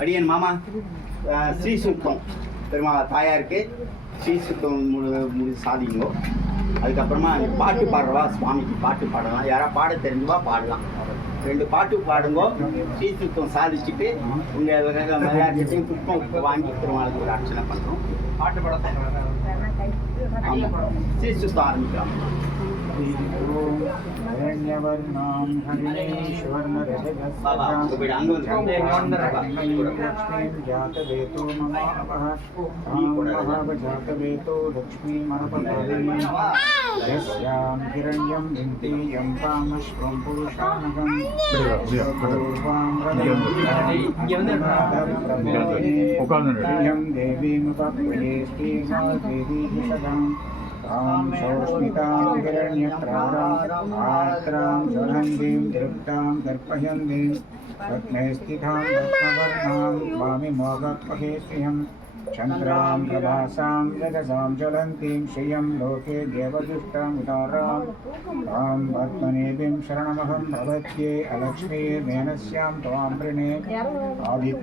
அடியன் மாமா ஸ்ரீ சுத்தம் பெருமாள் தாயாருக்கு ஸ்ரீ சுத்தம் முடிச்சு சாதிங்கோ. அதுக்கப்புறமா பாட்டு பாடுறவா சுவாமிக்கு பாட்டு பாடலாம். யாராவது பாட தெரிஞ்சுவா பாடலாம். 2 பாட்டு பாடுங்கோ. ஸ்ரீ சுத்தம் சாதிச்சுட்டு உங்கள் விளையாட்டுத்தையும் புஷ்பம் வாங்கி பெருமாளுக்கு ஒரு அர்ச்சனை பண்ணுறோம். பாட்டு பாட ஆமாம், ஸ்ரீ சுத்தம் ஆரம்பிக்கலாம். तां शोष्मितां हिरण्यत्रां आर्द्रां ज्वलन्तीं दृप्तां दर्पयन्तीं रत्ने स्थितां रत्नवर्णां स्वामिमोगत्महे श्रियं चन्द्रां प्रभासां रजसां ज्वलन्तीं श्रियं लोके देवदुष्टां उदारां तां पद्मनेवीं शरणमहं प्रपद्ये अलक्ष्मीर्मेनस्यां त्वां वृणे आदि